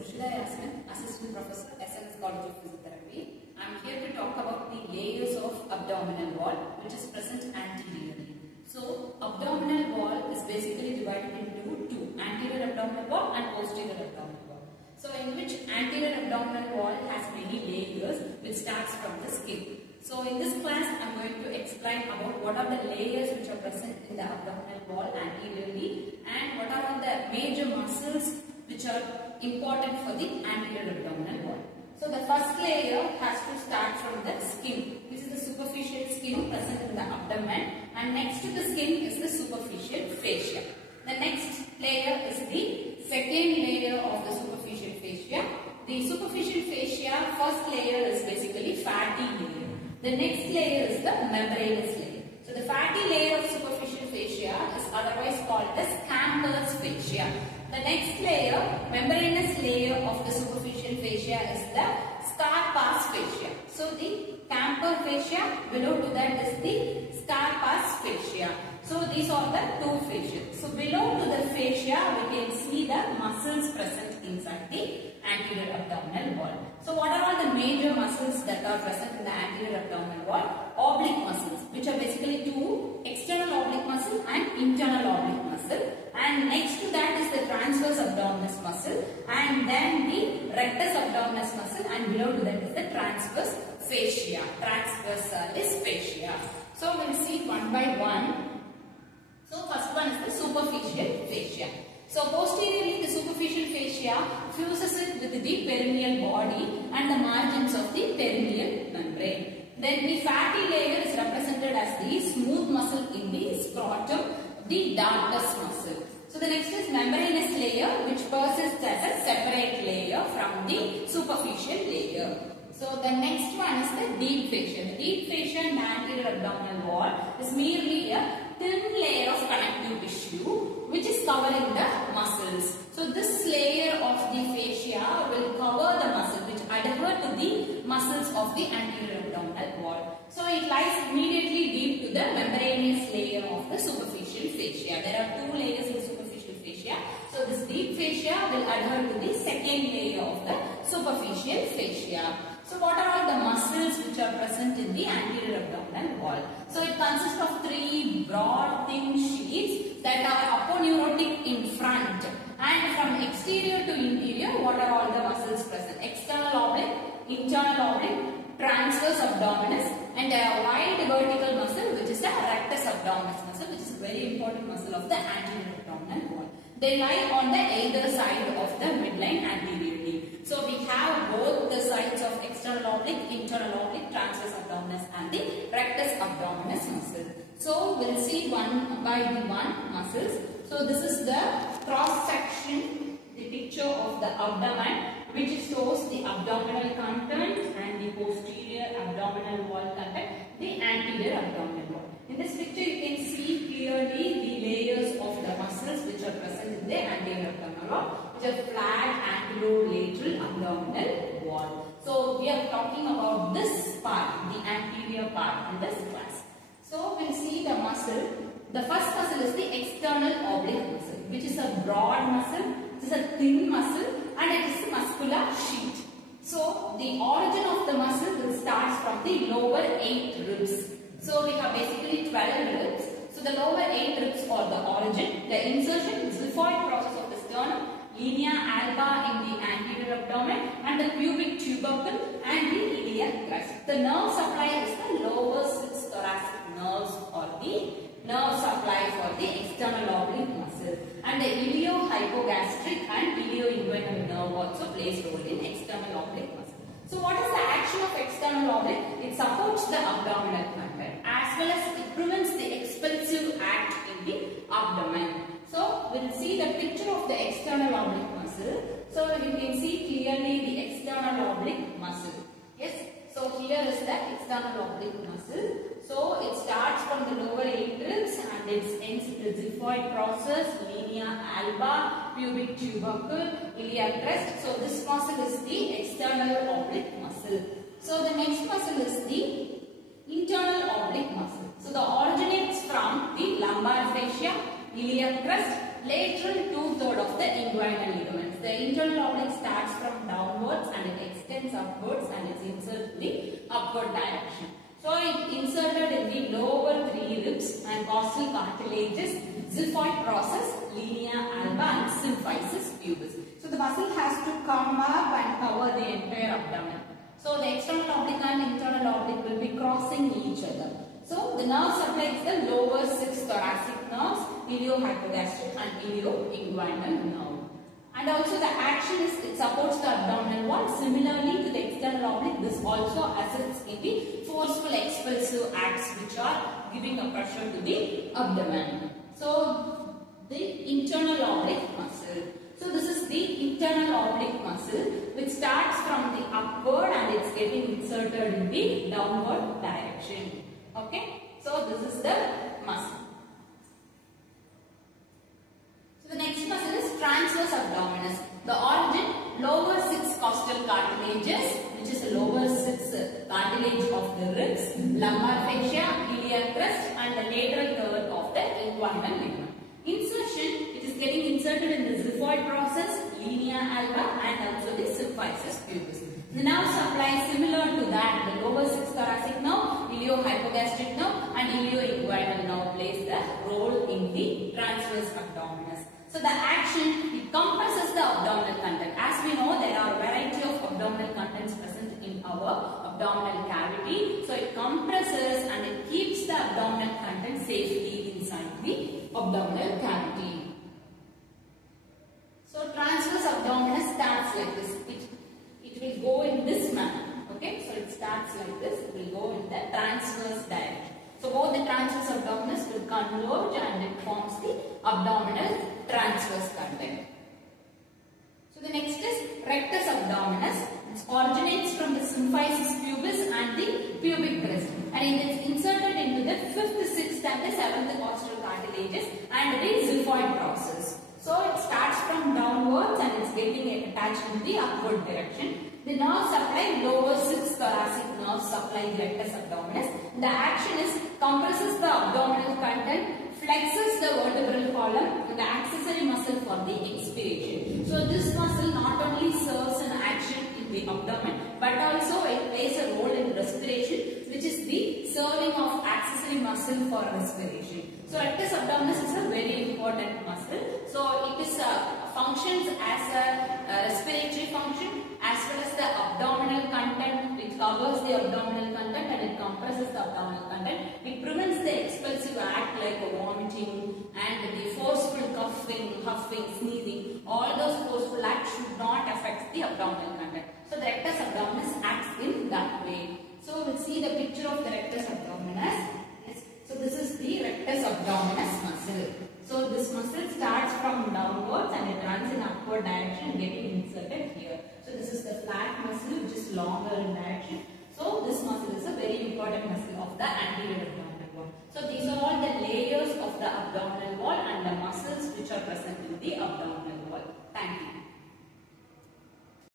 Assistant Professor, SNS College of Physiotherapy. I am here to talk about the layers of abdominal wall which is present anteriorly. So, abdominal wall is basically divided into two, anterior abdominal wall and posterior abdominal wall. So, in which anterior abdominal wall has many layers which starts from the skin. So, in this class I am going to explain about what are the layers which are present in the abdominal wall anteriorly and what are all the major muscles which are important for the anterior abdominal wall. So the first layer has to start from the skin. This is the superficial skin present in the abdomen, and next to the skin is the superficial fascia. The next layer is the second layer of the superficial fascia. The superficial fascia first layer is basically fatty layer. The next layer is the membranous layer. So the fatty layer of superficial fascia is otherwise called as Camper's fascia. The next layer, membranous layer of the superficial fascia is the Scarpa's fascia. So the Camper fascia, below to that is the Scarpa's fascia. So these are the two fascias. So below to the fascia we can see the muscles present inside the anterior abdominal wall. So what are all the major muscles that are present in the anterior abdominal wall? Oblique muscles, which are basically two, external oblique muscle and internal oblique muscle. And next to that is the transverse abdominis muscle, and then the rectus abdominis muscle, and below to that is the transverse fascia, transversalis fascia. So we will see one by one. So first one is the superficial fascia. So posteriorly the superficial fascia fuses it with the perineal body and the margins of the perineal membrane. Then the fatty layer is represented as the smooth muscle in the scrotum, the darkest muscle. So the next is membranous layer, which persists as a separate layer from the superficial layer. So the next one is the deep fascia. The deep fascia in the anterior abdominal wall is merely a thin layer of connective tissue which is covering the muscles. So this layer of the fascia will cover the muscle which adhere to the muscles of the anterior abdominal wall. So it lies immediately deep to the membranous layer of the superficial fascia. There are two layers in the superficial fascia. So this deep fascia will adhere to the second layer of the superficial fascia. So what are all the muscles which are present in the anterior abdominal wall? So it consists of three broad thin sheets that are aponeurotic in front, and from exterior to interior what are all the muscles present? External oblique, internal oblique, transverse abdominis, and a wide vertical muscle which is the rectus abdominis muscle, which is a very important muscle of the anterior abdominal wall. They lie on the either side of the midline anteriorly. So we have both the sides of external oblique, internal oblique, transverse abdominis and the rectus abdominis muscle. So we'll see one by one muscles. So this is the cross section, the picture of the abdomen, which shows the abdominal content and the posterior abdominal wall content, the anterior abdominal wall. In this picture you can see clearly the layers of the muscles which are present in the anterior abdominal wall, which are flat anterolateral abdominal wall. So we are talking about this part, the anterior part in this class. So we'll see the muscle. The first muscle is the external oblique muscle, which is a broad muscle, it is a thin muscle, and it is a muscular sheet. So the origin of the muscle will start from the lower 8 ribs. So we have basically 12 ribs. So the lower 8 ribs are the origin. The insertion, xiphoid process of the sternum, linea alba in the anterior abdomen, and the pubic tubercle and the iliac crest. The nerve supply is the lower 6 thoracic nerves, or the nerve supply for the external oblique muscle, and the iliohypogastric and ilioinguinal nerve also plays role in external oblique muscle. So what is the action of external oblique? It supports the abdominal content as well as it prevents the expulsive act in the abdomen. So we will see the picture of the external oblique muscle. So you can see clearly the external oblique muscle. Yes. So here is the external oblique muscle. So it starts from the lower 8 ribs and it ends with the xiphoid process, linea alba, pubic tubercle, iliac crest. So this muscle is the external oblique muscle. So the next muscle is the internal oblique muscle. So the originates from the lumbar fascia, iliac crest, lateral 2/3 of the inguinal ligaments. The the internal oblique starts from downwards and it extends upwards and it's inserted in the upward direction. So it inserted in the lower 3 ribs and costal cartilages, xiphoid process, linea alba and symphysis pubis. So the muscle has to come up and cover the entire abdomen. So the external oblique and internal oblique will be crossing each other. So the nerve supplies the lower 6 thoracic nerves, iliohypogastric and ilioinguinal nerve. And also the action is, it supports the abdominal wall. Similarly to the external oblique, this also assists in the forceful expulsive acts which are giving a pressure to the abdomen. So the internal oblique muscle. So this is the internal oblique muscle which starts from the upward and it's getting inserted in the downward direction. Okay. So this is the muscle. So the next muscle is transverse abdominis. The origin, lower 6 costal cartilages, which is the lower 6 cartilage of the ribs, lumbar fascia, iliac crest and the lateral third of the inguinal ligament. Insertion, it is getting inserted in the xiphoid process, linea alba and also the symphysis pubis. The nerve supply similar to that, the lower 6 thoracic nerve, iliohypogastric nerve and ilioinguinal nerve plays the role in the transverse abdominis. So the action, it compresses the abdominal content. As we know, there are a variety of abdominal contents present in our abdominal cavity. So it compresses and it keeps the abdominal content safely inside the abdominal cavity. So transverse abdominis starts like this. It will go in this manner. Okay, so it starts like this. It will go in the transverse direction. So both the transverse abdominis will converge and it forms the abdominal transverse content. So the next is rectus abdominis. It originates from the symphysis pubis and the pubic crest, and it is inserted into the 5th, 6th and the 7th costal cartilages and the xiphoid process. So it starts from downwards and it's getting attached to the upward direction. The nerve supply, lower 6 thoracic nerve supply rectus abdominis. The action is compresses the abdominal content, flexes the vertebral column and the accessory muscle for the expiration. So this muscle not only serves an action in the abdomen but also it plays a role in respiration, which is the serving of accessory muscle for respiration. So rectus abdominis is a very important muscle. So it is functions as a respiratory function as well as the abdominal content, which covers the abdominal content and it compresses the abdominal content. It prevents the expulsive act like vomiting and the forceful coughing, huffing, sneezing. All those forceful acts should not affect the abdominal content. So the rectus abdominis acts in that way. So we'll see the picture of the rectus abdominis. Yes. So this is the rectus abdominis muscle. So this muscle starts from downwards and it runs in upward direction getting inserted here. So this is the flat muscle which is longer in direction. So this muscle is a very important muscle of the anterior abdominal wall. So these are all the layers of the abdominal wall and the muscles which are present in the abdominal wall. Thank you.